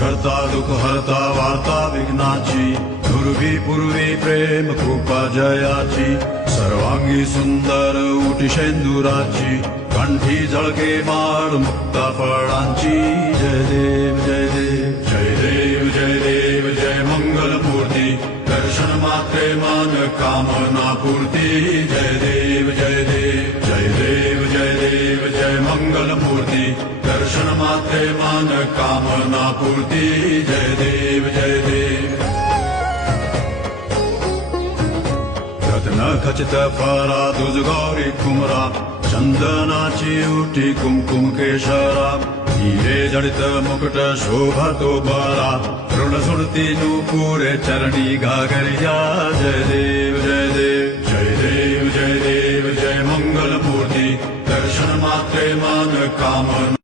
करता दुःख हरता वार्ता विघ्नाची पूर्वी पूर्वी प्रेम कृपा जयाची सर्वांगी सुंदर उटी शेंदुराची कंठी झळके माळ मुक्ता फळांची जय देव जय देव जय देव जय देव जय मंगल मूर्ती दर्शन मात्रे मन कामना पूर्ती जय देव जय देव जय देव जय देव जय मंगल मूर्ती दर्शन मात्रे मन कामना पूर्ती जय देव जय देव रत्न खचित फरा दुज गौरी कुमरा चंदनाची उठी कुमकुम केशरा हिरे जडित मुकुट शोभा तो बरा ऋण सुरती नूपुरे चरणी घागरिया जय देव जय देव जय देव जय देव जय मंगल मूर्ती दर्शन मात्रे मन कामना